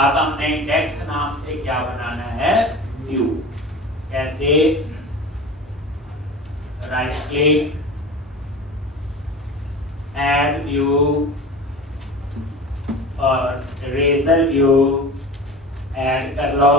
अब हमने इंडेक्स नाम से क्या बनाना है, व्यू। कैसे, राइट क्लिक, ऐड व्यू और इरेजर व्यू ऐड कर लो।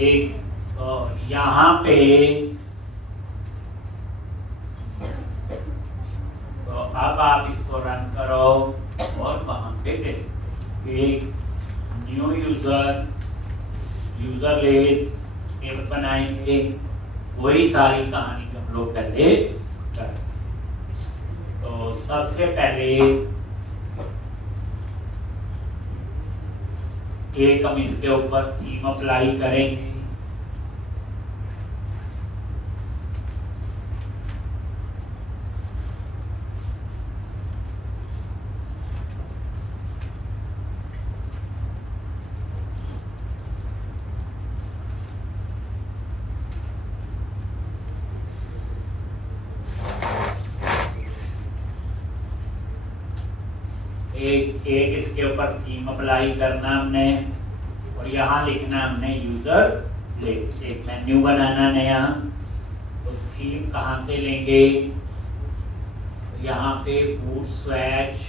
एक तो यहाँ पे तो अब आप इसको रन करो और वहां पे एक न्यू यूजर लिस्ट एक बनाएंगे। वही सारी कहानी जो हम लोग पहले कर। तो सबसे पहले एक हम इसके ऊपर थीम अप्लाई करेंगे। एक इसके ऊपर थीम अप्लाई करना हमने और यहाँ लिखना हमने यूजर लिस्ट। एक मेन्यू बनाना नया। तो थीम कहाँ से लेंगे, तो यहाँ पे बूट स्वैच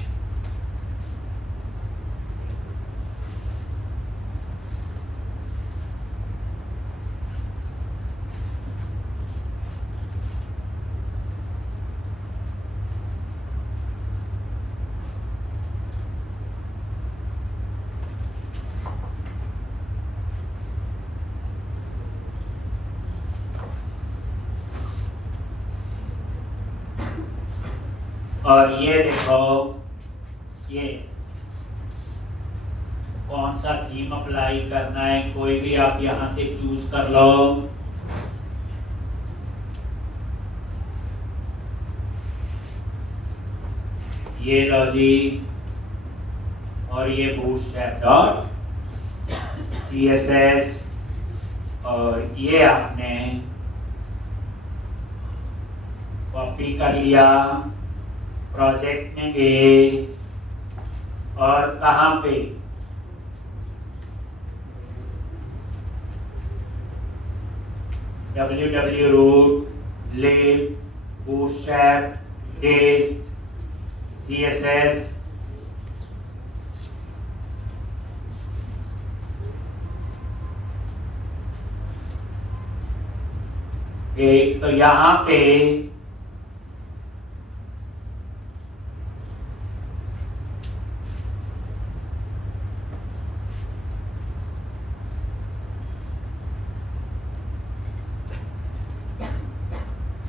और ये देखो ये कौन सा थीम अप्लाई करना है, कोई भी आप यहां से चूज कर लो। ये लो जी, और ये bootstrap.css और ये आपने कॉपी कर लिया। प्रोजेक्ट में गए और कहां पे, www lib bootstrap paste css एक। तो यहाँ पे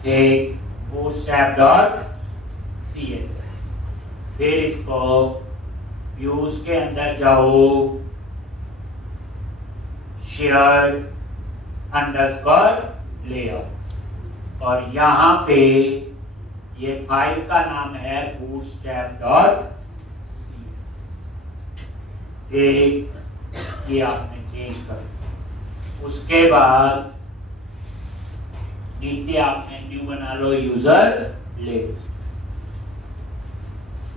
एक bootstrap.css, फिर इसको व्यूज के अंदर जाओ, शेयर अंडरस्कोर लेआउट और यहाँ पे ये फाइल का नाम है bootstrap.css। ये आपने चेंज कर। उसके बाद नीचे आपने न्यू बना लो यूजर लिस्ट।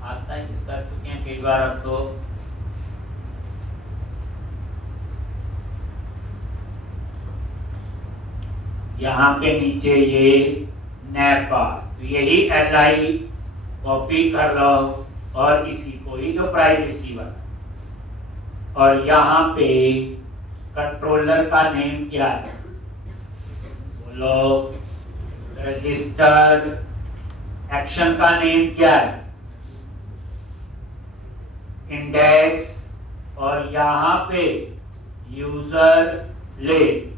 आता है, कर चुके हैं कई बार अब तो। यहाँ पे नीचे ये नैपा, तो यही li कॉपी कर लो और इसी को ही जो प्राइवेसी वाला। और यहाँ पे कंट्रोलर का नेम क्या है, बोलो रजिस्टर एक्शन का नेम क्या है? इंडेक्स, और यहां पे यूजर लिस्ट।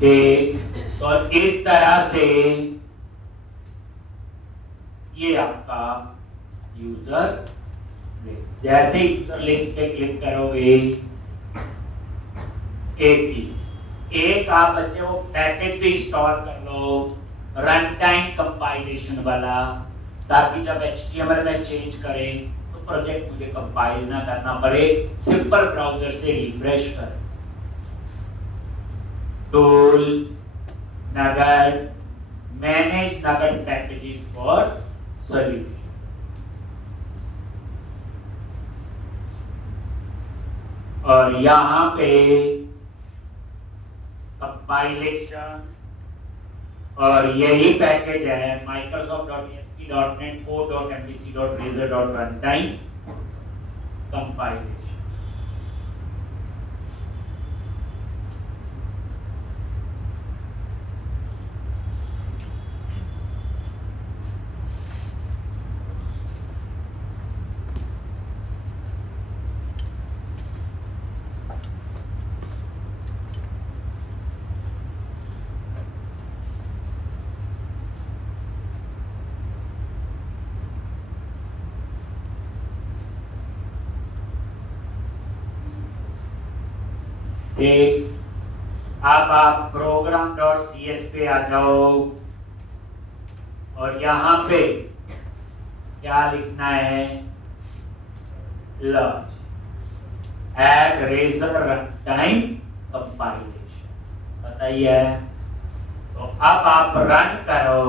ठीक, तो इस तरह से ये आपका यूजर लिस्ट। जैसे यूजर लिस्ट पे क्लिक करोगे, एक आप बच्चे वो पैकेज भी इंस्टॉल कर लो, रन टाइम कंपाइलेशन वाला, ताकि जब HTML में चेंज करें तो प्रोजेक्ट मुझे कंपाइल ना करना पड़े, सिंपल ब्राउजर से रिफ्रेश करें। टूल्स, नगद, मैनेज नगद पैकेजेस फॉर सॉल्यूशन। और यहां पे कंपाइलेशन, और यही पैकेज है Microsoft.ASP.NET Core.MVC.Razor.Runtime कंपाइलेशन। अब आप program.cs पे आ जाओ, और यहां पे क्या लिखना है? Launch at razor runtime compilation, बताइए। तो अब आप रन करो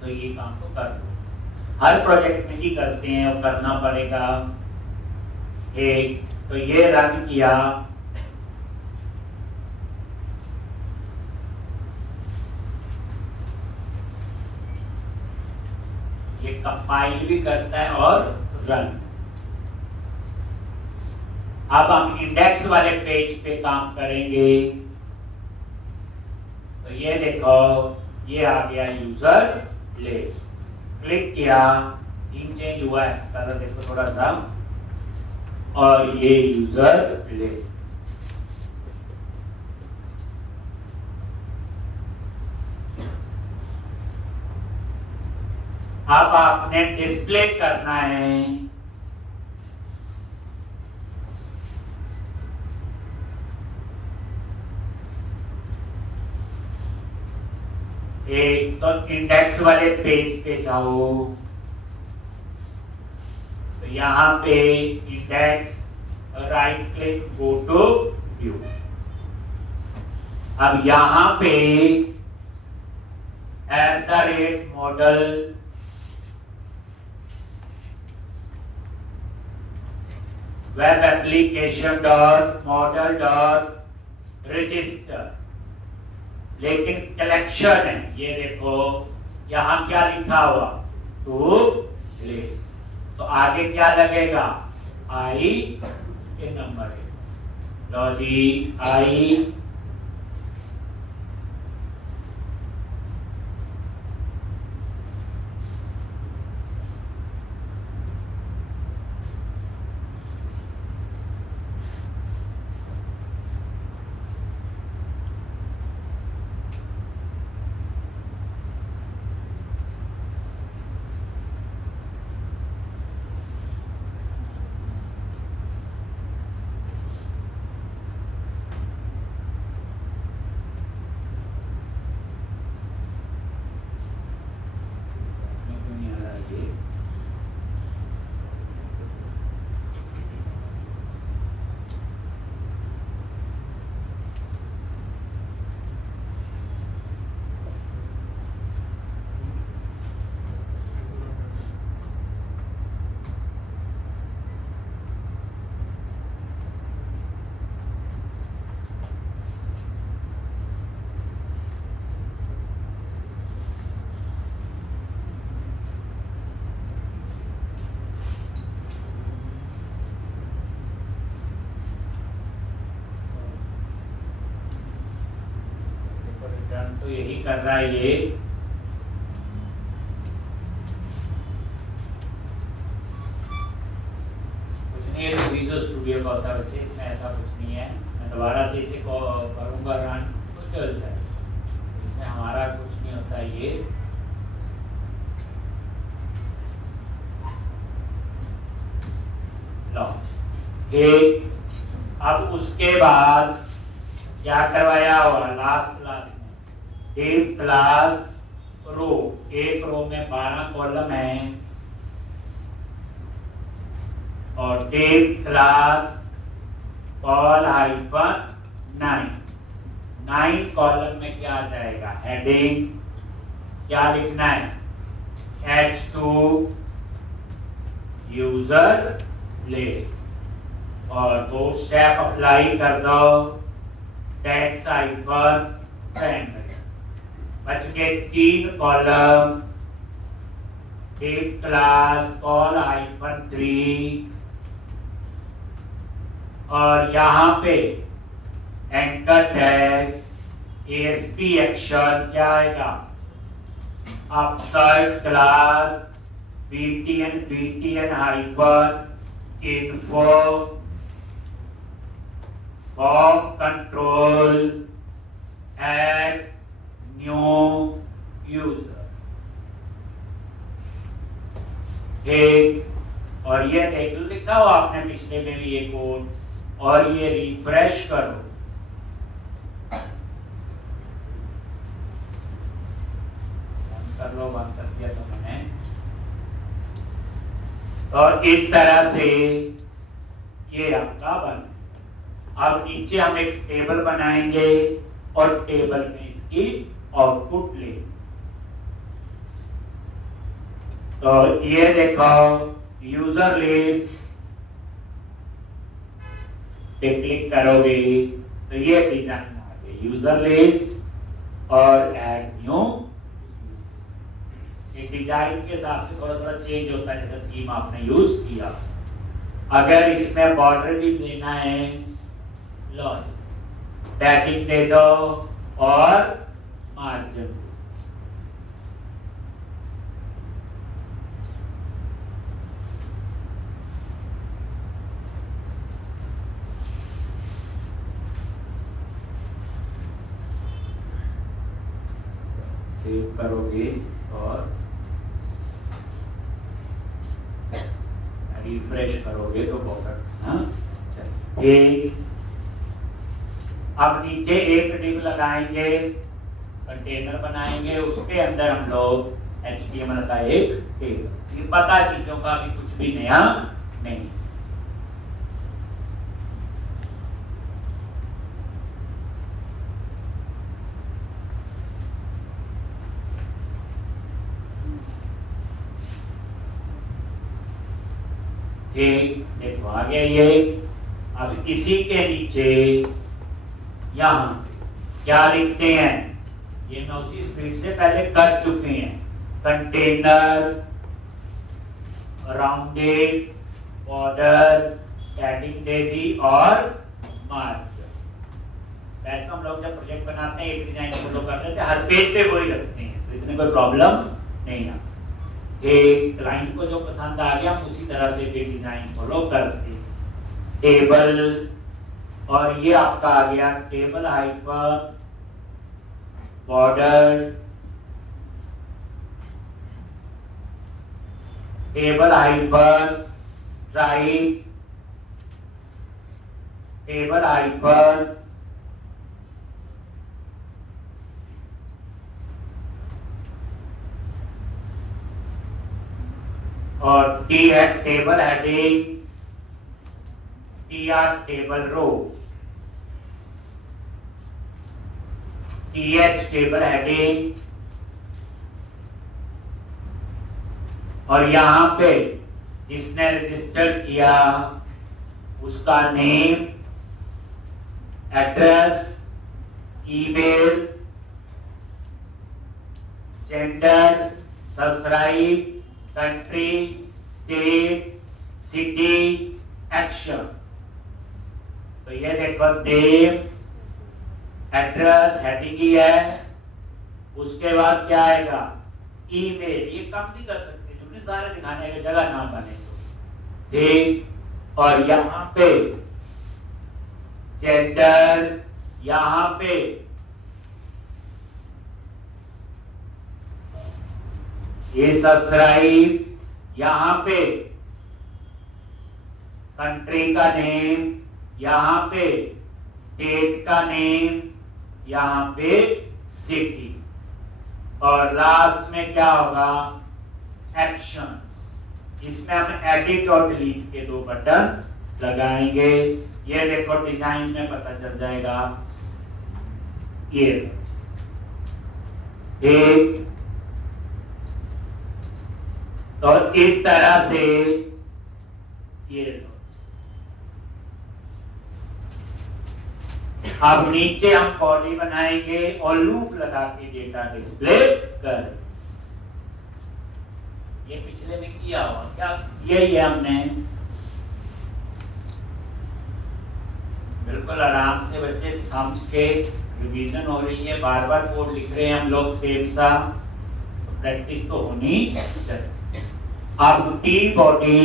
तो ये काम तो कर दो, हर प्रोजेक्ट में ही करते हैं और करना पड़ेगा। एक तो ये रन किया, ये कंपाइल भी करता है और रन। अब हम इंडेक्स वाले पेज पे काम करेंगे, तो ये देखो, ये आ गया यूजर लिस्ट। क्लिक किया, थीम चेंज हुआ है, कलर देखो थोड़ा सा, और ये यूजर लिस्ट। अब आपने डिस्प्ले करना है, एक तो इंडेक्स वाले पेज पे जाओ, तो यहां पे index, right click, go to view. अब यहां पे @model web application dot model dot register, लेकिन कलेक्शन है, ये देखो यहां क्या लिखा हुआ? To list. तो आगे क्या लगेगा? आई के नंबर है, लो जी, आई तो यही कर रहा है ये। कुछ नहीं है, तो विजुअल स्टूडियो का होता है बच्चे, इसमें ऐसा कुछ नहीं है। मैं दोबारा से इसे करूंगा रन तो चल जाए, इसमें हमारा कुछ नहीं होता ये। लॉन्च। अब उसके बाद क्या करवाया हुआ लास्ट क्लास में, डिव क्लास रो। एक रो में 12 कॉलम है और div class call hyphen 9 column में क्या आ जाएगा, हेडिंग क्या लिखना है, H2 यूजर लिस्ट, और 2 स्टेप अप्लाई कर दो, टेक्स्ट आइकन 10। बच गए 3 column, div class call icon 3, और यहाँ पे एंकर टैग ASP एक्शन क्या आएगा, upsert class btn hyphen info form control add new user. ठीक, और ये देख लिखा हो आपने पिछले में भी ये कोड, और ये रिफ्रेश करो, बंद कर लो, बंद कर दिया तो मैंने। और इस तरह से ये आपका बन। अब नीचे हम एक टेबल बनाएंगे और टेबल में इसकी आउटपुट ले। तो ये देखो यूजर लिस्ट पे क्लिक करोगे तो ये डिजाइन आ गई, यूजर लिस्ट और ऐड न्यू। डिजाइन के हिसाब से थोड़ा थोड़ा चेंज होता है, जैसे थीम आपने यूज किया। अगर इसमें बॉर्डर भी देना है, लो पैकिंग दे दो और मार्जिन। सेव करोगे और रिफ्रेश करोगे तो बॉर्डर। ठीक, अब नीचे एक डिव लगाएंगे, कंटेनर बनाएंगे, उसके अंदर हम लोग HTML का एक टेबल। ये पता चीजों का भी कुछ भी नया नहीं। ठीक, देखो आ गया ये। अब इसी के नीचे यहाँ क्या लिखते हैं, ये मैं उसी स्पीड से पहले कर चुके हैं। कंटेनर, राउंडेड, बॉर्डर, पैडिंग दे दी और मार्जिन। वैसे हम लोग जब प्रोजेक्ट बनाते हैं एक डिजाइन फॉलो करते हैं, हर पेज पे वही रखते हैं, तो इतनी कोई प्रॉब्लम नहीं है। एक क्लाइंट को जो पसंद आ गया हम उसी तरह से भी डिजाइन फॉलो करते हैं। टेबल, और ये आपका आ गया table hyper border, table hyper stripe, table hyper और table heading, table row, table heading, और यहाँ पे जिसने रजिस्टर किया उसका name, address, email, gender, subscribe, country, state, city, action. तो ये देखो नेम, एड्रेस हेडिंग ही है, उसके बाद क्या आएगा, ईमेल। ये कम भी कर सकते, जो नहीं सारे दिखाने की जगह ना बने तो ठीक। और यहाँ पे जेंडर, यहाँ पे ये सब्सक्राइब, यहाँ पे कंट्री का नेम, यहाँ पे स्टेट का नेम, यहाँ पे सिटी, और लास्ट में क्या होगा, एक्शन। इसमें हम एडिट और डिलीट के 2 बटन लगाएंगे। ये देखो डिजाइन में पता चल जाएगा। ये एक, तो इस तरह से ये अब नीचे हम बॉडी बनाएंगे और लूप लगा के डेटा डिस्प्ले कर। ये पिछले में किया हुआ क्या, यही है हमने। बिल्कुल आराम से बच्चे समझ के, रिवीजन हो रही है, बार बार कोड लिख रहे हैं हम लोग सेम सा, तो प्रैक्टिस तो होनी चाहिए। अब टी बॉडी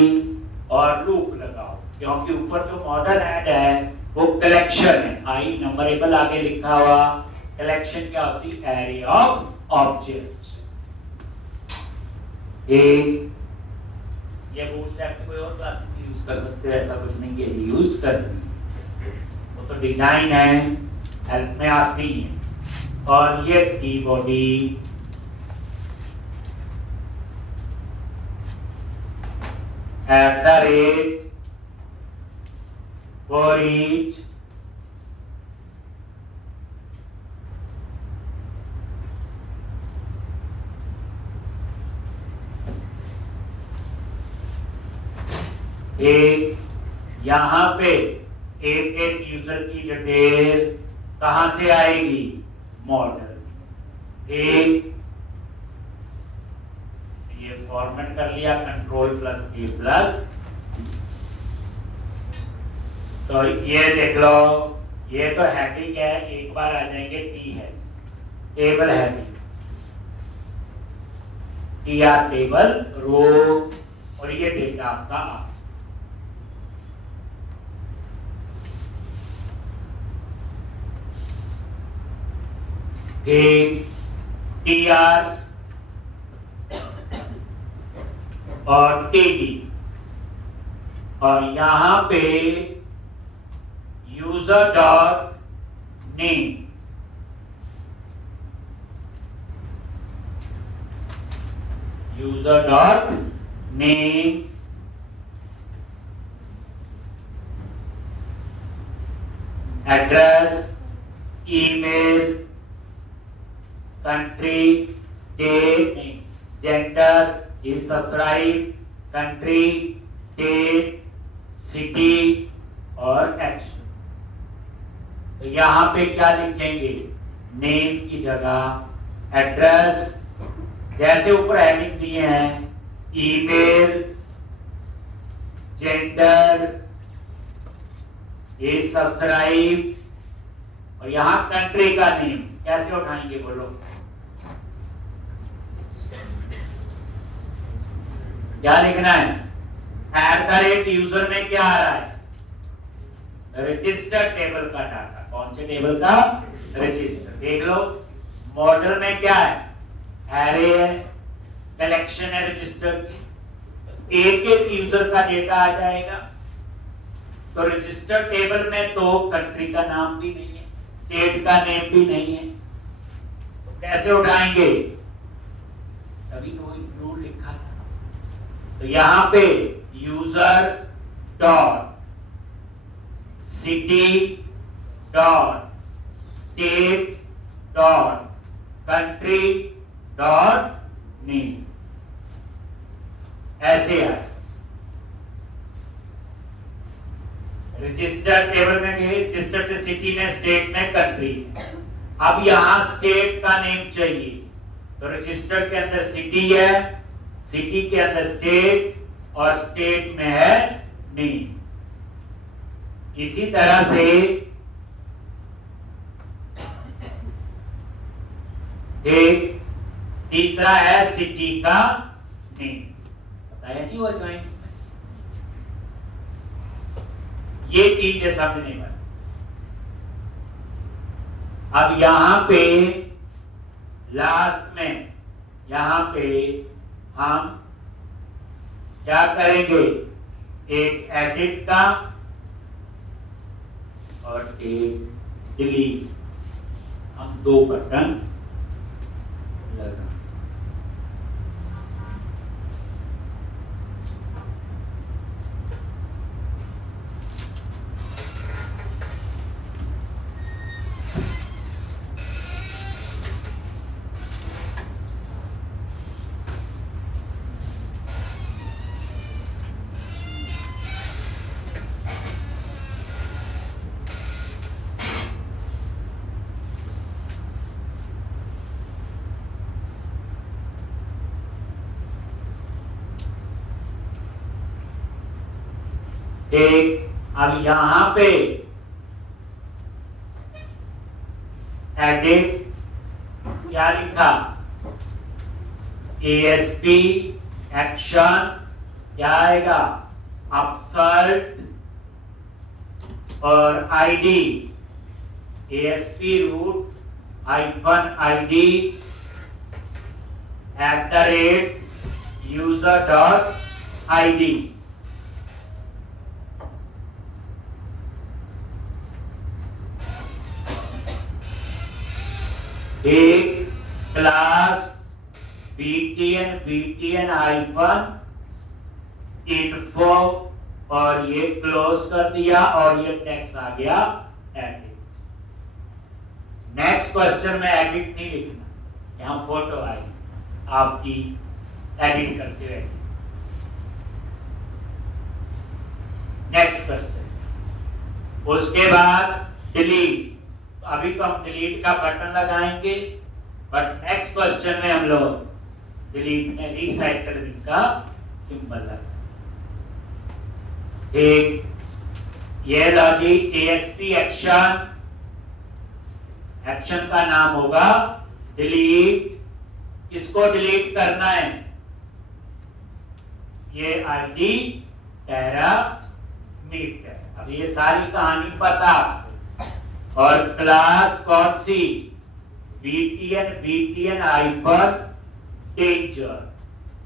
और लूप लगाओ, क्योंकि ऊपर जो मॉडल ऐड है वो कलेक्शन है, आई नंबरेबल आगे लिखा हुआ। कलेक्शन क्या होती है, एरे ऑफ ऑब्जेक्ट्स। एक ये बूटस्ट्रैप कोई और क्लास में यूज कर सकते हैं, ऐसा कुछ नहीं है, यूज करनी वो तो डिजाइन है, हेल्प में आती है। और ये T body at the rate for each एक, यहां पे एक यूजर की डिटेल कहां से आएगी, मॉडल। एक ये फॉर्मेट कर लिया, Ctrl+A+। तो ये देख लो, ये तो हेडिंग है, एक बार आ जाएंगे टी है, table heading, TR table row, और ये डेटा आपका एक टीआर और टीडी, और यहां पे user dot name, user dot name, address, email, country, state, gender, is subscribe, country, state, city और एक्शन। तो यहां पे क्या लिखेंगे, नेम की जगह एड्रेस, जैसे ऊपर हेडिंग दिए हैं, ईमेल, जेंडर, ये सब्सक्राइब, और यहां कंट्री का नेम कैसे उठाएंगे बोलो, क्या लिखना है, एट द रेट यूजर में क्या आ रहा है, रजिस्टर टेबल का डाटा। कौन से टेबल का, रजिस्टर। देख लो मॉडल में क्या है, एरे है, कलेक्शन है, रजिस्टर। एक एक यूजर का डेटा आ जाएगा। तो रजिस्टर टेबल में तो कंट्री का नाम भी नहीं है, स्टेट का नेम भी नहीं है, तो कैसे उठाएंगे, तभी तो इंक्लूड लिखा था। तो यहां पे user dot city dot state dot country dot name, ऐसे आए। रजिस्टर टेबल में गए, रजिस्टर से सिटी में, स्टेट में, कंट्री। अब यहां स्टेट का नेम चाहिए, तो रजिस्टर के अंदर सिटी है, सिटी के अंदर स्टेट, और स्टेट में है नेम। इसी तरह से एक तीसरा है सिटी का नेम, बताया नहीं हुआ ज्वाइंट्स में। ये चीज समझने वाली। अब यहां पे लास्ट में यहां पे हम क्या करेंगे, एक एडिट का और एक डिलीट, हम दो बटन लगा। एक अब यहां पे एडिट क्या लिखा, एएसपी एक्शन क्या आएगा, अपसर्ट और ID, ASP root -id @user.id। एक क्लास btn -info और ये क्लोज कर दिया और ये टेक्स्ट आ गया एडिट। नेक्स्ट क्वेश्चन में एडिट नहीं लिखना, यहां फोटो आएगी आपकी एडिट करते हुए। नेक्स्ट क्वेश्चन, उसके बाद डिलीट। तो अभी तो हम डिलीट का बटन लगाएंगे, बट नेक्स्ट क्वेश्चन में हम लोग डिलीट में रिसाइकलिंग का सिंबल लगाएंगे। एक ये लॉजिक एएसपी एक्शन, एक्शन का नाम होगा डिलीट। किसको डिलीट करना है, ये आईडी पैरामीटर। अब ये सारी कहानी पता आपको। और क्लास कौन सी, btn -danger,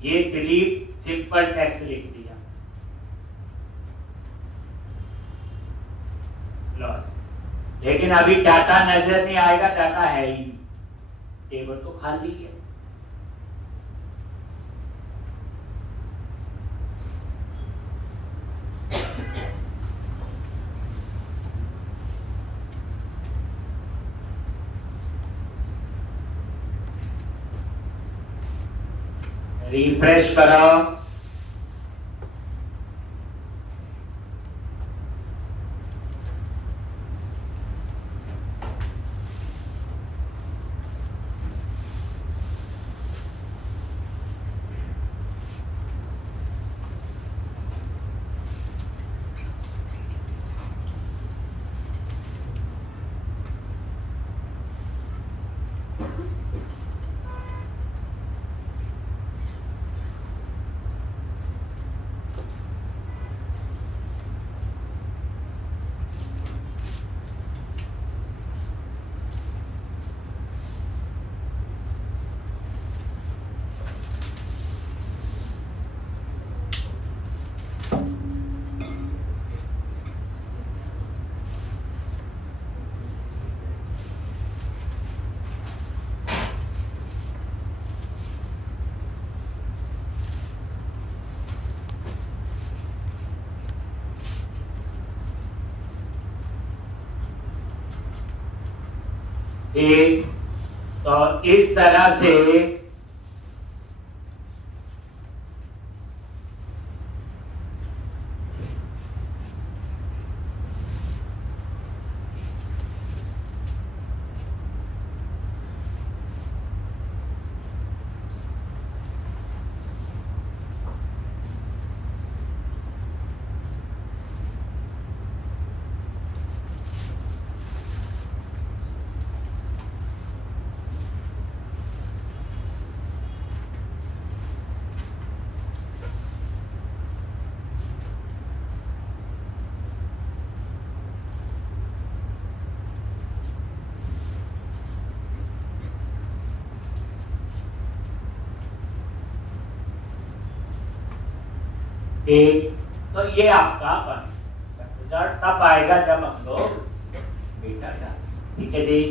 ये डिलीट सिंपल टेक्स्ट लिख दिया। लेकिन अभी डाटा नजर नहीं आएगा, डाटा है ही नहीं, टेबल तो खाली है। रिफ्रेश करो। एक तो इस तरह से एक, तो ये आपका रिजल्ट तब आएगा जब हम लोग बीटा डालें। ठीक है जी।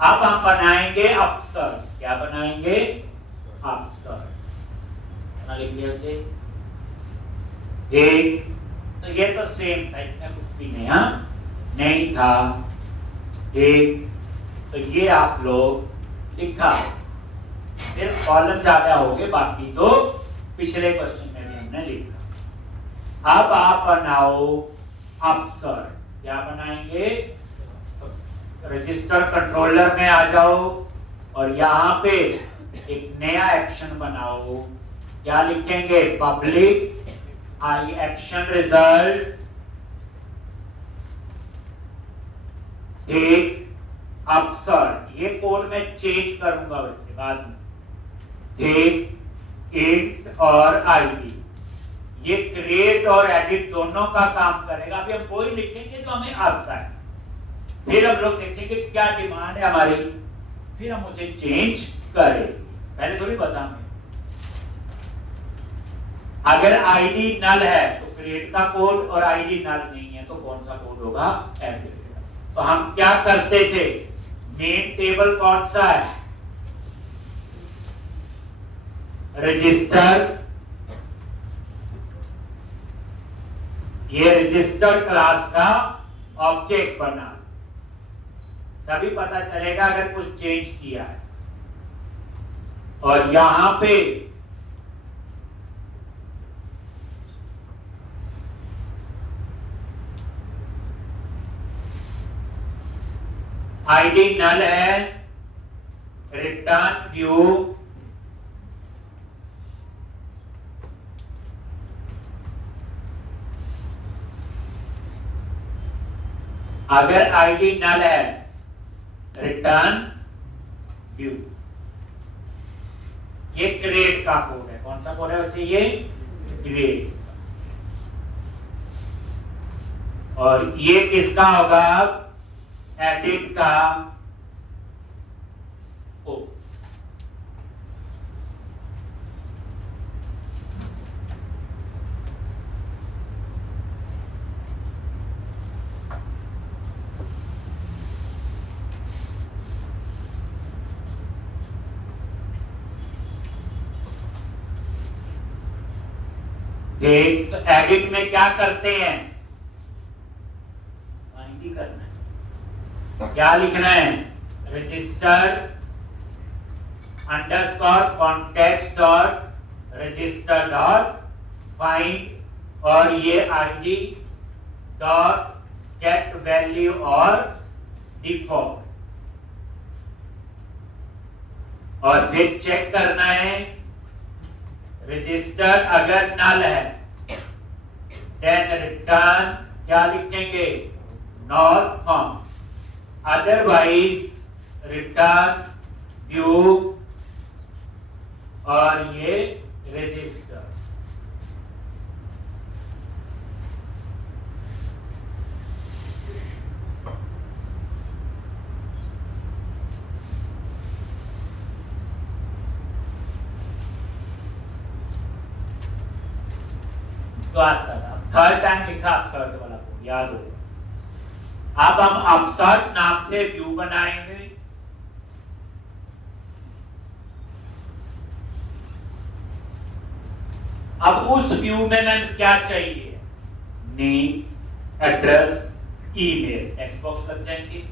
अब हम बनाएंगे अपसर। क्या बनाएंगे? अपसर। लिख लिया जी। एक, तो ये तो सेम था, इसमें कुछ भी नया नहीं था। एक, तो ये आप लोग लिखा, सिर्फ कॉलम ज्यादा हो गए, बाकी तो पिछले क्वेश्चन में भी हमने लिखा। अब आप बनाओ अपसर। क्या बनाएंगे? रजिस्टर कंट्रोलर में आ जाओ और यहां पे एक नया एक्शन बनाओ। क्या लिखेंगे? पब्लिक आई एक्शन रिजल्ट एक अपसर। ये कोड में चेंज करूंगा बच्चे बाद में। एक इंट और आईडी, ये क्रिएट और एडिट दोनों का काम करेगा। अभी हम वही लिखेंगे जो हमें आता है, फिर हम लोग देखेंगे क्या डिमांड है हमारी, फिर हम उसे चेंज करें। पहले थोड़ी बताएंगे। अगर आईडी नल है तो क्रिएट का कोड, और आईडी नल नहीं है तो कौन सा कोड होगा? एडिट। तो हम क्या करते थे? मेन टेबल कौन सा है? रजिस्टर। ये रजिस्टर क्लास का ऑब्जेक्ट बना, तभी पता चलेगा अगर कुछ चेंज किया है। और यहां पे आईडी नल है, रिटर्न व्यू अगर आईडी नल है रिटर्न व्यू। ये क्रिएट का कोड है। कौन सा कोड है बच्चे? ये क्रिएट। और ये किसका होगा? एडिट का कोड। एक, तो एडिट में क्या करते हैं? आईडी करना है। क्या लिखना है? Register underscore context dot register dot find, और ये आईडी डॉट गेट वैल्यू और डिफॉल्ट। और फिर चेक करना है रजिस्टर अगर नल है देन रिटर्न क्या लिखेंगे? Not found, otherwise return view और ये रजिस्टर। तो आता था थर्ड टाइम लिखा अपसर्ट वाला कोड, याद हो। अब हम अपसर्ट नाम से व्यू बनाएंगे। अब उस व्यू में मैं क्या चाहिए? Name, address, email, text box लग जाएंगे।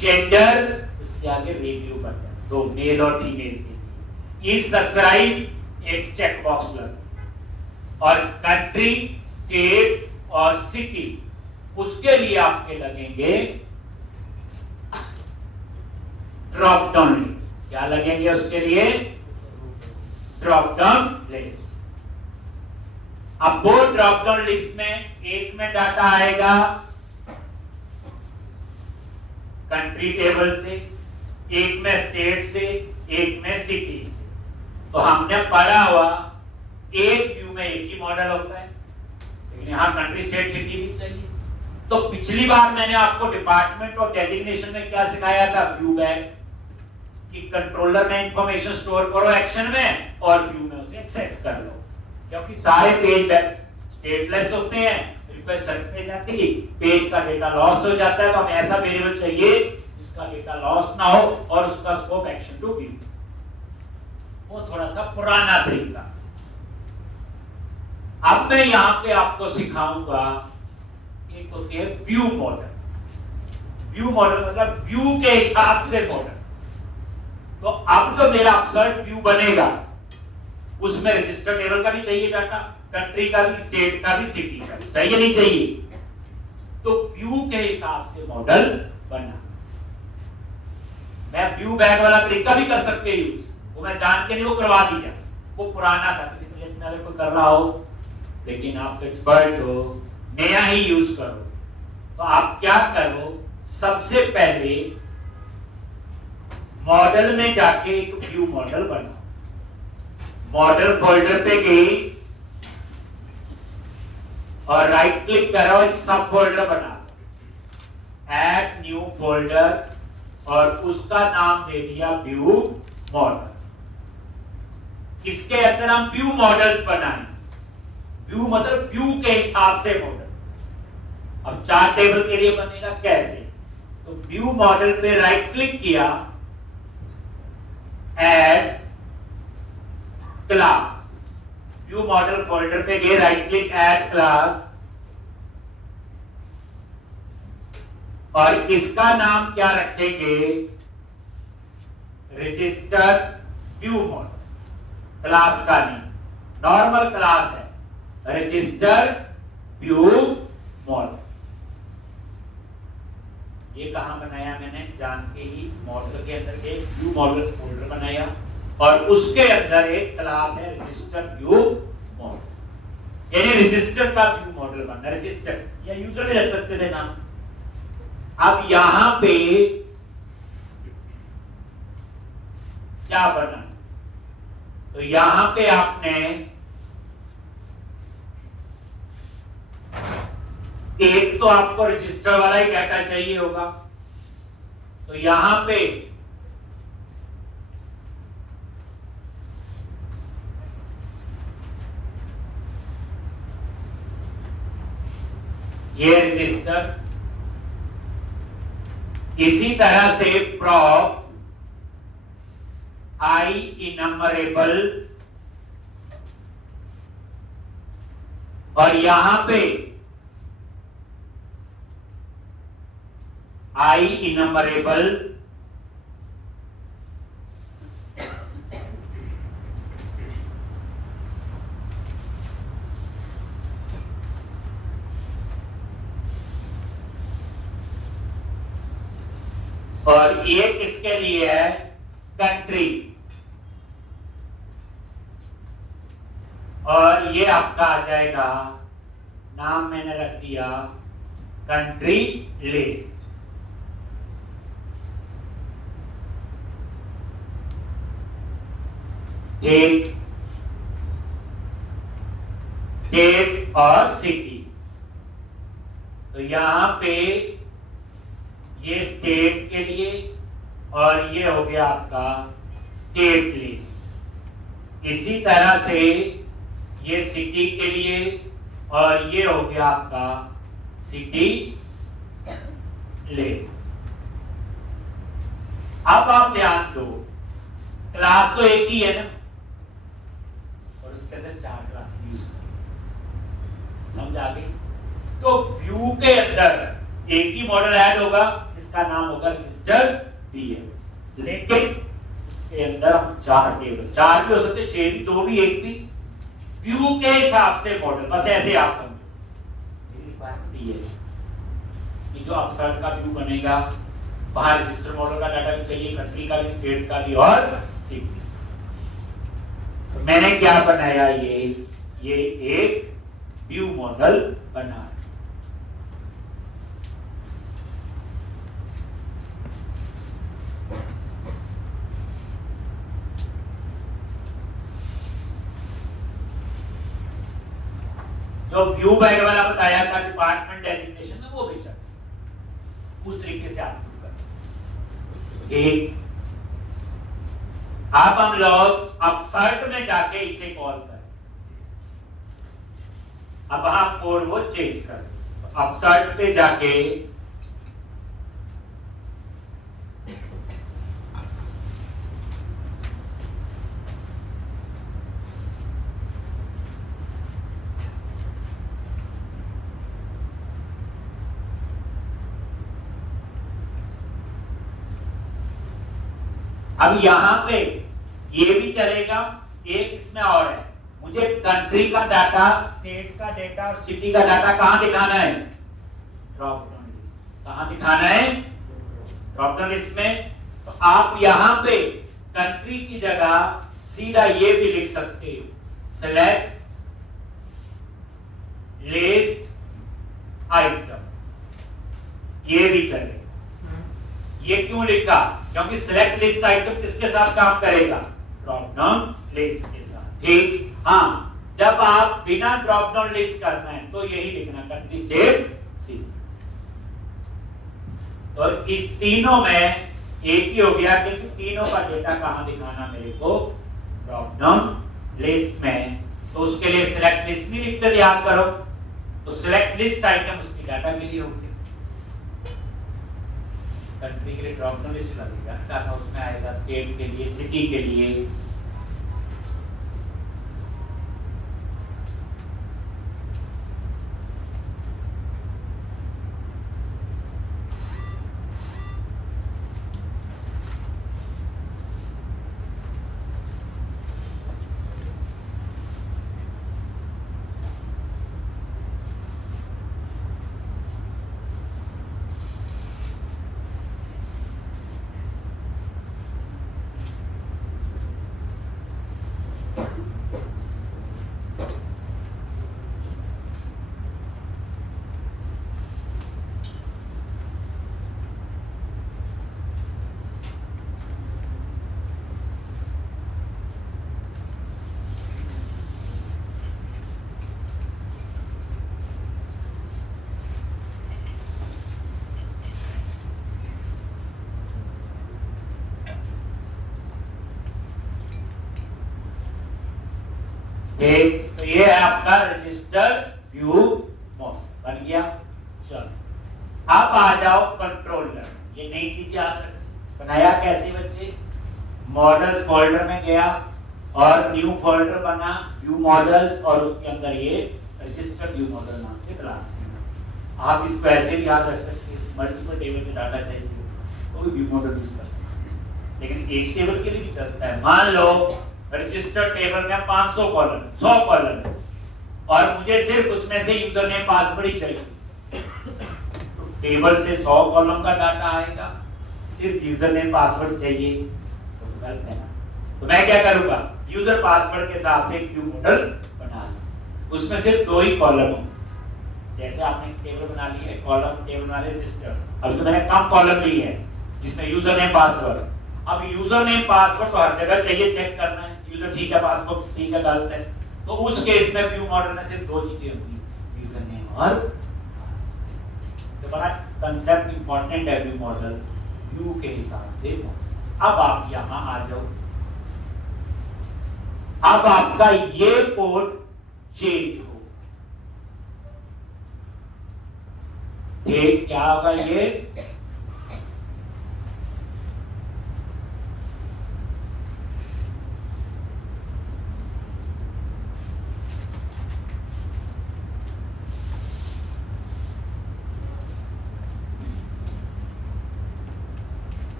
जेंडर, इसके आगे रिव्यू बटन, दो मेल और फीमेल के लिए। इस सब्सक्राइब एक चेक बॉक्स लग, और कंट्री, स्टेट और सिटी उसके लिए आपके लगेंगे ड्रॉप डाउन लिस्ट। क्या लगेंगे उसके लिए? Drop down list. अब वो ड्रॉप डाउन लिस्ट में एक में डाटा आएगा कंट्री टेबल से, एक में स्टेट से, एक में सिटी से। तो हमने पढ़ा हुआ एक व्यू में एक ही मॉडल होता है, लेकिन यहां कंट्री, स्टेट, सिटी भी चाहिए। तो पिछली बार मैंने आपको डिपार्टमेंट और डेजिग्नेशन में क्या सिखाया था? व्यू बैग, कि कंट्रोलर में इंफॉर्मेशन स्टोर करो एक्शन में, और व्यू में उसे एक्सेस कर लो, क्योंकि सारे पेज स्टेटलेस होते हैं, रिक्वेस्ट सकते जाती है, पेज का डेटा लॉस्ट हो जाता है, तो हमें ऐसा वेरिएबल चाहिए जिसका डेटा लॉस्ट ना हो और उसका स्कोप एक्शन टू व्यू। वो थोड़ा सा पुराना तरीका। अब मैं यहां पे आपको सिखाऊंगा, एक होती है व्यू मॉडल। व्यू मॉडल मतलब व्यू के हिसाब से मॉडल। तो अब जो मेरा अपसर्ट व्यू बनेगा उसमें रजिस्टर टेबल का भी चाहिए डाटा, कंट्री का भी, स्टेट का भी, सिटी का भी चाहिए, नहीं चाहिए? तो व्यू के हिसाब से मॉडल बना। मैं व्यू बैग वाला तरीका भी कर सकते यूज, वो मैं जान के नहीं, वो करवा दिया, वो पुराना था, किसी प्रोजेक्ट में अगर कोई कर रहा हो, लेकिन आप एक्सपर्ट हो, नया ही यूज करो। तो आप क्या करो, सबसे पहले मॉडल में जाके एक व्यू मॉडल बनाओ। मॉडल फोल्डर पे गई और राइट क्लिक करो, एक सब फोल्डर बना, ऐड न्यू फोल्डर, और उसका नाम दे दिया व्यू मॉडल। इसके अंदर हम व्यू मॉडल्स बनाएं। व्यू मतलब व्यू के हिसाब से मॉडल। अब चार टेबल के लिए बनेगा कैसे? तो व्यू मॉडल पे राइट क्लिक किया, add class, view model folder पे गए, राइट क्लिक, ऐड क्लास, और इसका नाम क्या रखेंगे? Register view model. क्लास का नहीं, नॉर्मल क्लास है, रजिस्टर व्यू मॉडल। ये कहां बनाया मैंने? जान के ही मॉडल के अंदर एक व्यू मॉडल्स फोल्डर बनाया और उसके अंदर एक क्लास है रजिस्टर व्यू मॉडल। यानी रजिस्टर का व्यू मॉडल बनना, रजिस्टर या यूजर भी रख सकते थे नाम। अब यहां पे क्या बना? तो यहां पे आपने एक तो आपको रजिस्टर वाला ही डाटा चाहिए होगा, तो यहां पे ये रजिस्टर, इसी तरह से प्रॉप आई इनमरेबल, और यहां पे आई इनमरेबल, और ये किसके लिए है? कंट्री। और ये आपका आ जाएगा, नाम मैंने रख दिया कंट्री लिस्ट। एक स्टेट और सिटी। तो यहां पे ये स्टेट के लिए और ये हो गया आपका स्टेट लिस्ट। इसी तरह से ये सिटी के लिए और ये हो गया आपका सिटी लिस्ट। अब आप ध्यान दो, क्लास तो एक ही है ना, और उसके अंदर चार क्लास यूज करें, समझ आ गई? तो व्यू के अंदर एक ही मॉडल ऐड होगा, इसका नाम होगा रजिस्टर डीएम, लेकिन इसके अंदर हम चार टेबल, चार भी हो सकते, छह भी, दो भी, एक भी, व्यू के हिसाब से मॉडल, बस ऐसे आप समझो। ये जो अपसर्ट का व्यू बनेगा, वहां रजिस्टर मॉडल का डाटा भी चाहिए, कंट्री का भी, स्टेट का भी और सिटी। तो मैंने क्या बनाया? ये एक व्यू मॉडल बना। जो व्यू बैग वाला बताया था डिपार्टमेंट डेजिग्नेशन में, वो बेचा उस तरीके से आप कर। एक अब हम लोग अपसर्ट में जाके इसे कॉल करें। अब आप कोड वो चेंज कर, अब सर्च पे जाके अब यहां पे ये भी चलेगा। एक इसमें और है, मुझे कंट्री का डाटा, स्टेट का डाटा और सिटी का डाटा कहां दिखाना है? Drop down list. कहां दिखाना है? ड्रॉप डाउन लिस्ट में। तो आप यहां पे कंट्री की जगह सीधा ये भी लिख सकते हो, सेलेक्ट लिस्ट आइटम, ये भी चलेगा। ये क्यों लिखा? क्योंकि सिलेक्ट लिस्ट आइटम किसके साथ काम करेगा? ड्रॉप डाउन लिस्ट के साथ। ठीक, हाँ, जब आप बिना ड्रॉप डाउन लिस्ट करना है तो यही लिखना, कंट्री स्टेट सिटी। तो इस तीनों में एक ही हो गया, क्योंकि तीनों का डेटा कहां दिखाना मेरे को? ड्रॉप डाउन लिस्ट में। तो उसके लिए सिलेक्ट लिस्ट भी लिखकर याद करो। तो सिलेक्ट लिस्ट आइटम उसकी डाटा के लिए हो गया। कंट्री के लिए ड्रॉप डाउन लिस्ट लगेगा, डाटा उसमें आएगा, स्टेट के लिए, सिटी के लिए। तो ये है आपका रजिस्टर व्यू मॉडल बन गया। चलो अब आ जाओ कंट्रोलर। ये नई चीज याद रख, बनाया कैसे बच्चे? मॉडल्स फोल्डर में गया और न्यू फोल्डर बना, व्यू मॉडल्स, और उसके अंदर ये रजिस्टर व्यू मॉडल नाम से क्लास है। आप इसको ऐसे भी याद रख सकते हैं, मल्टीपल टेबल से डाटा चाहिए तो भी व्यू मॉडल यूज कर सकते हैं, लेकिन एक टेबल के लिए भी चलता है। मान लो रजिस्टर टेबल में 500 कॉलम, 100 कॉलम है और मुझे सिर्फ उसमें से यूजर नेम पासवर्ड ही चाहिए, तो टेबल से 100 कॉलम का डाटा आएगा, सिर्फ यूजर नेम पासवर्ड चाहिए, तो गलत है ना। तो मैं क्या करूंगा? यूजर पासवर्ड के हिसाब से एक व्यू मॉडल बना लूं, उसमें सिर्फ 2 ही कॉलम हो। जैसे आपने टेबल बना ली है, कॉलम टेबल बना लिया, रजिस्टर, अभी तो मैंने कम कॉलम ली है, इसमें यूजर नेम पासवर्ड। अब यूजर नेम पासवर्ड तो हर जगह चाहिए, चेक करना है यूजर ठीक है, पासवर्ड ठीक है, गलत है, तो उस केस में व्यू मॉडल में सिर्फ 2 चीजें होंगी, यूजर नेम और तो बड़ा कांसेप्ट इंपॉर्टेंट है व्यू मॉडल, व्यू के हिसाब से। अब आप यहां आ जाओ, अब आपका ये कोड चेंज हो, एक क्या होगा? ये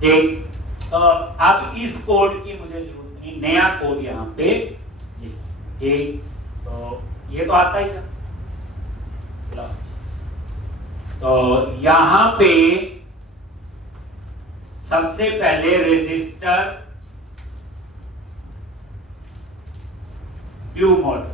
एक, तो अब इस कोड की मुझे जरूरत नहीं, नया कोड यहाँ पे एक, तो ये तो आता ही था। तो यहां पे सबसे पहले register view model,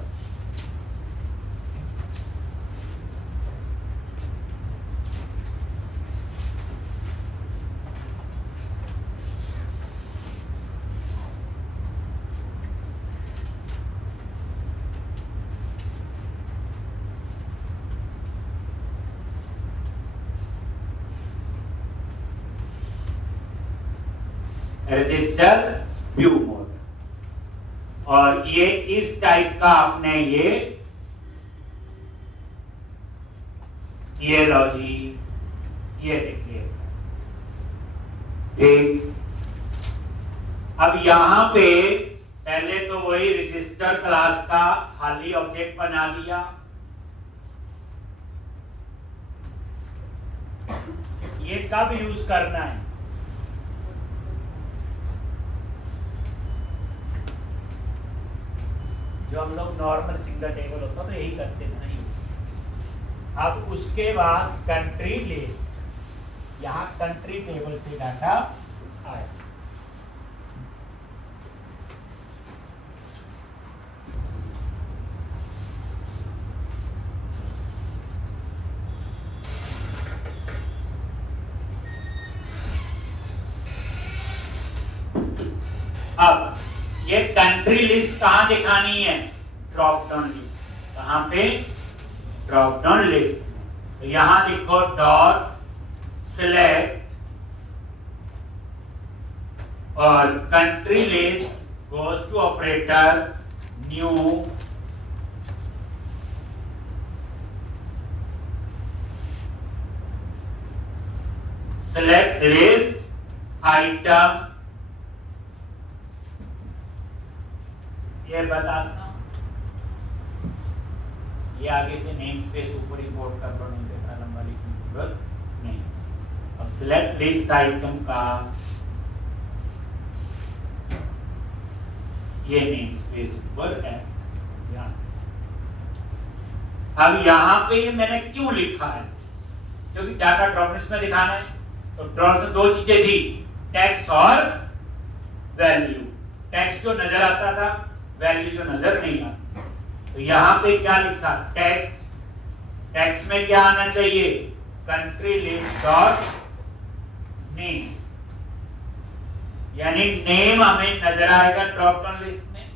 register view model. और ये इस टाइप का आपने ये लो जी, ये देखिए। ठीक, अब यहां पे पहले तो वही रजिस्टर क्लास का खाली ऑब्जेक्ट बना दिया। ये कब यूज करना है? जो हम लोग नॉर्मल सिंगल टेबल होता तो यही करते थे नहीं। अब उसके बाद कंट्री लिस्ट, यहां कंट्री टेबल से डाटा आए। अब ये कंट्री लिस्ट कहां दिखानी है? Drop down list. कहां पे? Drop down list. तो यहां लिखो डॉट सिलेक्ट और country list goes to operator new select list item. ये बताता हूं, ये आगे से नेम स्पेस ऊपर इंपोर्ट कर लो, नहीं तो इतना लंबा लिखने की जरूरत नहीं। अब सिलेक्ट लिस्ट आइटम का ये नेम स्पेस ऊपर है। अब यहां पे ये मैंने क्यों लिखा है? क्योंकि डाटा ड्रॉप लिस्ट में दिखाना है। तो ड्रॉप में दो चीजें थी, टेक्स्ट और वैल्यू। टेक्स्ट जो नजर आता था, वैल्यू जो नजर नहीं आती। तो यहां पे क्या लिखा? टेक्स्ट। टेक्स्ट में क्या आना चाहिए? कंट्री लिस्ट डॉट नेम, यानी नेम हमें नजर आएगा ड्रॉप डाउन लिस्ट में।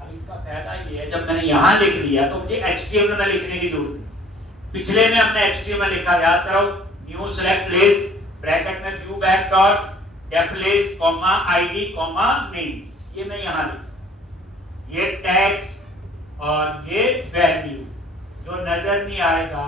अब इसका फायदा ये है, जब मैंने यहां लिख लिया तो मुझे HTML में लिखने की जरूरत है। पिछले में हमने HTML लिखा, याद करो, न्यू सेलेक्ट लिस्ट ब्रैकेट में view back dot def list comma ID comma name. ये मैं यहां लिखा, ये टेक्स्ट और ये वैल्यू जो नजर नहीं आएगा।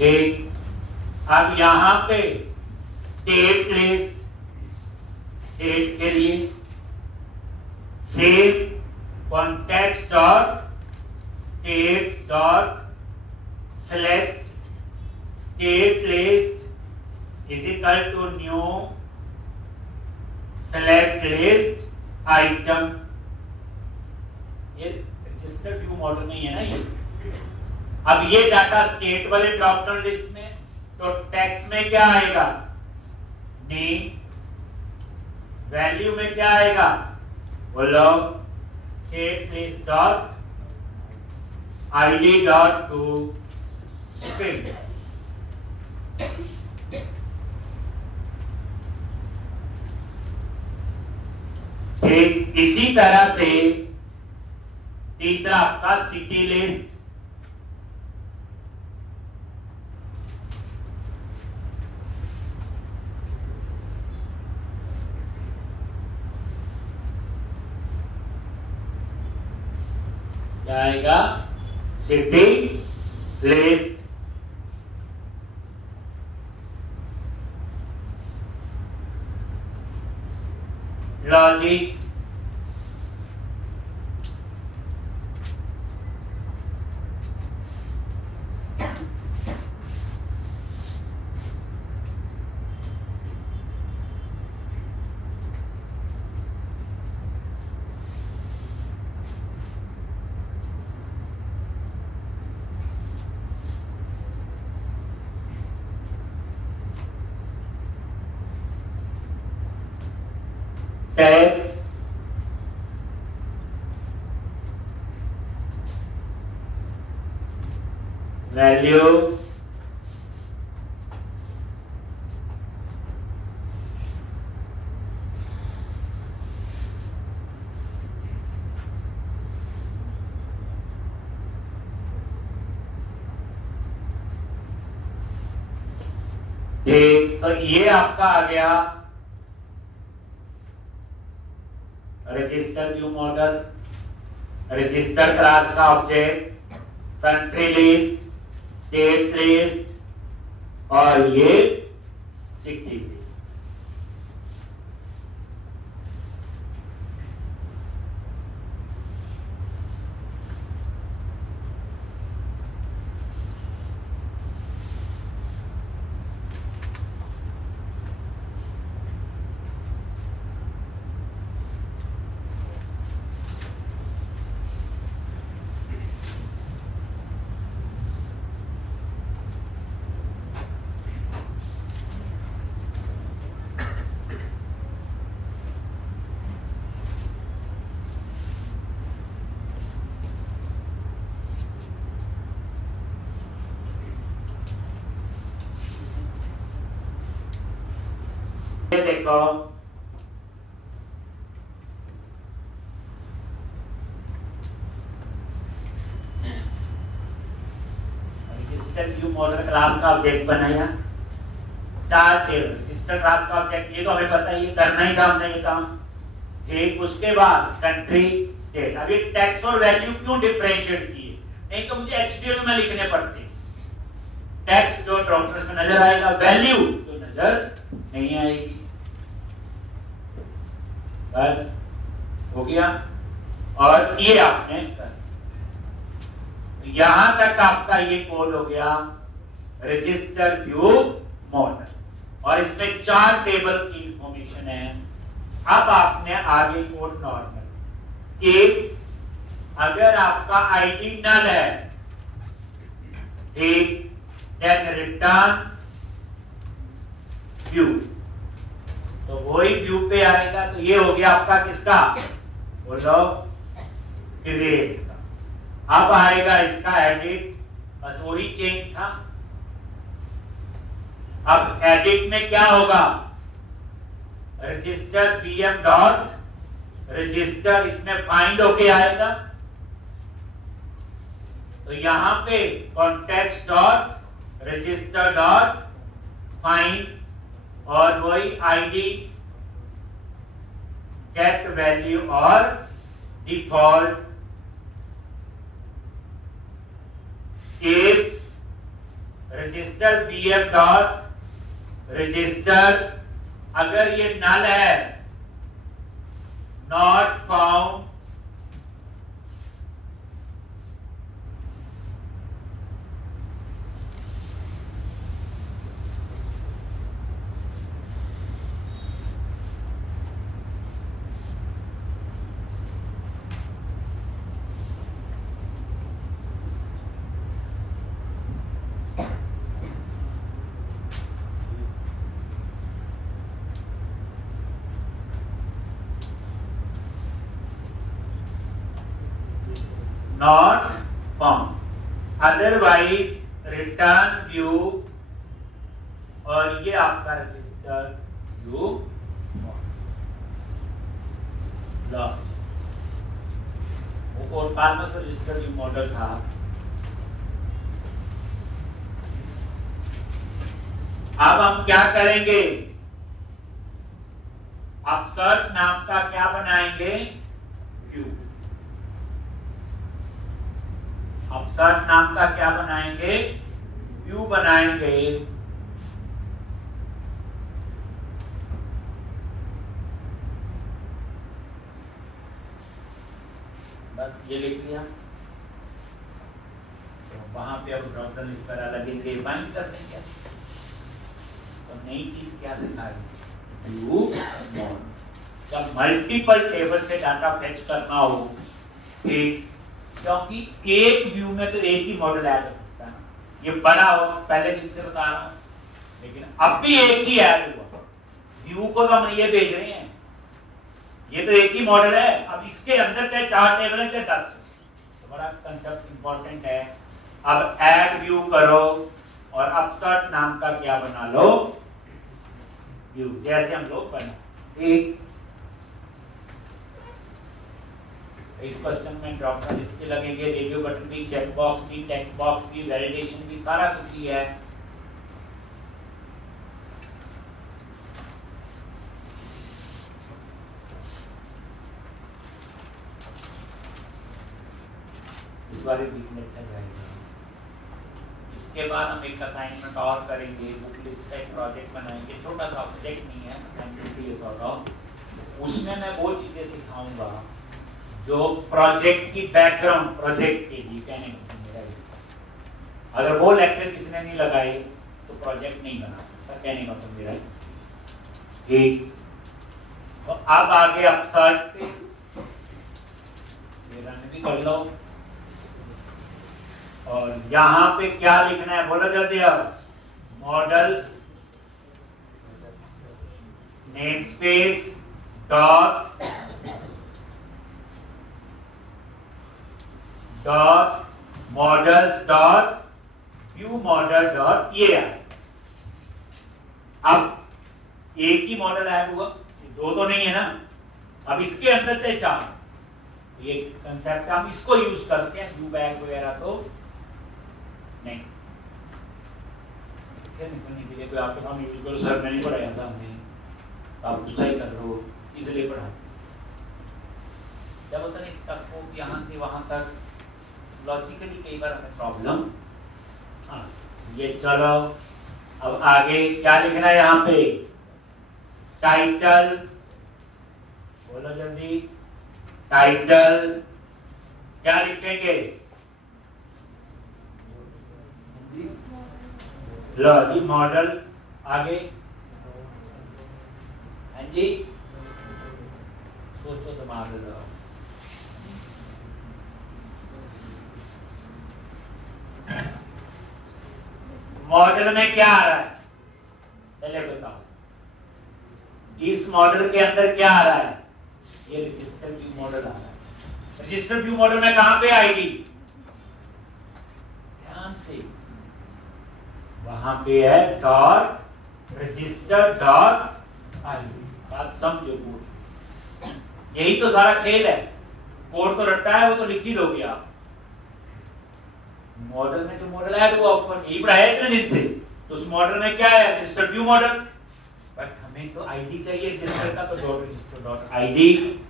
एक, अब यहां पे स्टेट लिस्ट, स्टेट के लिए save context dot state dot select state list is equal to new select list item. ये रजिस्टर व्यू मॉडल में है ना ये। अब ये डाटा स्टेट वाले ड्रॉप डाउन लिस्ट में, तो टेक्स्ट में क्या आएगा? नेम। वैल्यू में क्या आएगा? बोलो, state list dot ID dot to string. ठीक इसी तरह से तीसरा आपका सिटी लिस्ट। क्या आएगा? City list. Logic, text value ठीक। तो ये आपका आ गया register view model, register class का object, country list, state list और ये सिटी लिस्ट। ये देखो रजिस्टर व्यू मॉडल क्लास का ऑब्जेक्ट बनाया, 4 टेबल रजिस्टर क्लास का ऑब्जेक्ट, ये तो हमें पता है, ये करना ही था हमने ये काम। ठीक, उसके बाद कंट्री स्टेट। अभी टैक्स और वैल्यू क्यों डिफरेंशिएट किए? नहीं तो मुझे एचटीएमएल में लिखने पड़ते। टैक्स जो ड्रॉपलेट्स में नजर आएगा, वैल्यू तो नजर नहीं आएगी। बस हो गया। और ये आपने कर, यहां तक आपका ये कोड हो गया रजिस्टर व्यू मॉडल और इसमें 4 टेबल की इंफॉर्मेशन है। अब आपने आगे कोड नॉर्मल, एक अगर आपका आईडी नल है, ठीक, देन रिटर्न व्यू, तो वही व्यू पे आएगा। तो ये हो गया आपका किसका, बोलो क्रिएट का। अब आएगा इसका एडिट, बस वही चेंज था। अब एडिट में क्या होगा, रजिस्टर बीएम डॉट रजिस्टर, इसमें फाइंड होके आएगा। तो यहां पे context dot register dot find और वही आईडी गेट वैल्यू और default if register BF dot register, अगर ये नल है, not found, not found, otherwise return view और ये आपका रजिस्टर व्यू लॉन्च। वो और बाद में रजिस्टर व्यू मॉडल था। अब हम क्या करेंगे, आप सर्च नाम का क्या बनाएंगे, व्यू। आप सर्च नाम का क्या बनाएंगे, व्यू बनाएंगे। बस ये लिख लिया। तो वहां पे अब ड्रॉप डाउन इस तरह लगेंगे, बाइंड कर देंगे। तो नई चीज क्या सिखाई, व्यू मॉडल। जब मल्टीपल टेबल से डाटा फेच करना हो, ठीक, क्योंकि एक व्यू में तो एक ही मॉडल ऐड हो सकता है ना। ये बड़ा हो, पहले दिन से बता रहा हूं, लेकिन अब भी एक ही ऐड हुआ। व्यू को तो हम ये भेज रहे हैं, ये तो एक ही मॉडल है, अब इसके अंदर चाहे 4 टेबल है चाहे 10, तो बड़ा कंसेप्ट इंपॉर्टेंट है। अब ऐड व्यू करो और अपसर्ट नाम का क्या बना लो, व्यू, जैसे हम लोग बना। ठीक, इस क्वेश्चन में ड्रॉप डाउन लिस्ट लगेंगे, रेडियो बटन भी, चेक बॉक्स भी, टेक्स्ट बॉक्स भी, वैलिडेशन भी, सारा कुछ ही है। इस बार वीक लेक्चर रहेगा। इसके बाद हम एक असाइनमेंट और करेंगे, बुक लिस्ट का एक प्रोजेक्ट बनाएंगे, छोटा सा प्रोजेक्ट नहीं है, असाइनमेंट ही है। उसमें मैं वो चीजें सिखाऊंगा जो प्रोजेक्ट की बैकग्राउंड, प्रोजेक्ट के लिए कहने का मेरा, अगर वो लेक्चर किसी ने नहीं लगाए तो प्रोजेक्ट नहीं बना सकता, कहने का तो मेरा। ठीक, तो अब आगे अपसर्ट पे ये रन भी कर लो, और यहां पे क्या लिखना है बोलो जल्दी। अब model name space dot models dot view model dot ये। अब एक ही मॉडल ऐड हुआ, दो तो नहीं है ना, अब इसके अंदर चाहे 4, ये कंसेप्ट हम इसको यूज करते हैं, व्यू बैक वगैरह तो नहीं। निकलने के लिए कोई आपके सामने यूज करो, सर मैंने पढ़ाया था, हमने आप गुस्सा ही कर रहे हो, इसलिए पढ़ा। जब होता है इसका स्कोप यहाँ से वहां तक, लॉजिकली कई बार हमें प्रॉब्लम। हाँ, ये चलो अब आगे क्या लिखना है यहाँ पे, टाइटल, बोलो जल्दी, टाइटल क्या लिखेंगे, लो जी मॉडल, आगे हाँ जी, सोचो दिमाग लगाओ। मॉडल में क्या आ रहा है पहले बताओ, इस मॉडल के अंदर क्या आ रहा है, ये रजिस्टर व्यू मॉडल आ रहा है। रजिस्टर व्यू मॉडल में कहां पे आएगी, ध्यान से, वहां पे है डॉट रजिस्टर डॉट आईडी। बात समझो, यही तो सारा खेल है, कोड तो रट्टा है, वो तो लिख ही लोगे आप। मॉडल में जो मॉडल ऐड हुआ ऊपर, यही पढ़ाया इतने दिन से, तो उस मॉडल में क्या है, रजिस्टर व्यू मॉडल, बट हमें तो आईडी चाहिए रजिस्टर का, तो dot register dot ID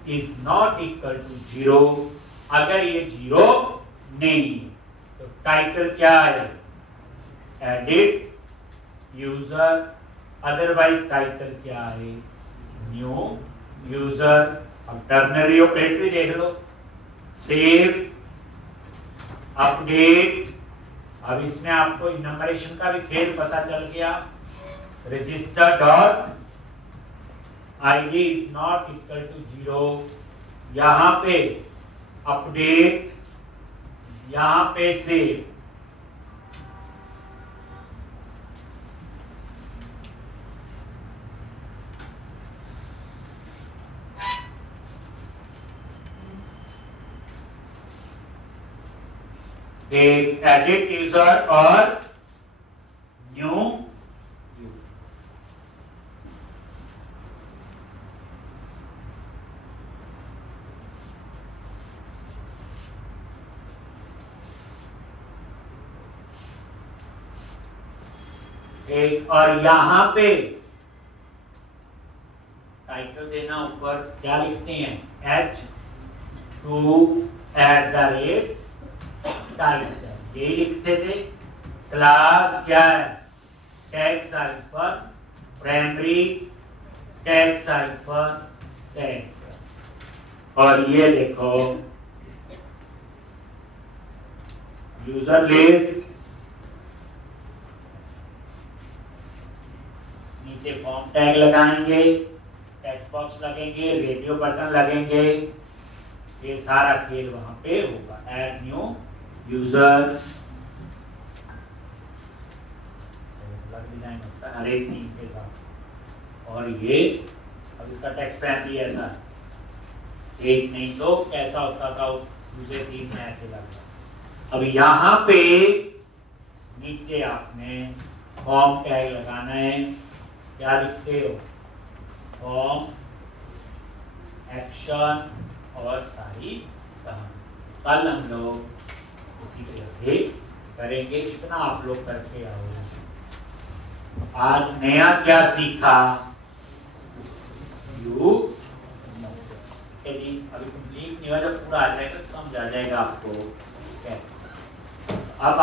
is not equal to 0। अगर ये 0 नहीं है तो टाइटल क्या है, एडिट यूजर, अदरवाइज टाइटल क्या है, न्यू यूजर। अब टर्नरी ऑपरेटर देख लो, सेव, अपडेट। अब इसमें आपको नंबरेशन का भी खेल पता चल गया, register dot ID is not equal to 0, यहां पे अपडेट, यहां पे सेव। एडिट यूजर और न्यू, एक, और यहां पे टाइटल देना, ऊपर क्या लिखते हैं, h2 टाइटल, ये लिखते थे। क्लास क्या है, tag cipher primary, tag cipher centre. और ये देखो यूजर लिस्ट, नीचे फॉर्म टैग लगाएंगे, टेक्स्ट बॉक्स लगेंगे, रेडियो बटन लगेंगे, ये सारा खेल वहां पे होगा। ऐड न्यू यूजर, डिजाइन होता है हर एक थीम के साथ। और ये अब इसका टेक्स्ट पैन भी ऐसा, एक नहीं तो कैसा होता था, दूसरे 3 में ऐसे लगता। अब यहाँ पे नीचे आपने फॉर्म टैग लगाना है। क्या लिखते हो? फॉर्म, एक्शन और सारी कहानी। कल हम लोग इसी पे आगे करेंगे। इतना आप लोग करके आओ। आज नया क्या सीखा? यू अभी कंप्लीट नहीं हुआ, जब पूरा आ जाएगा तो समझ आ जाएगा आपको कैसे।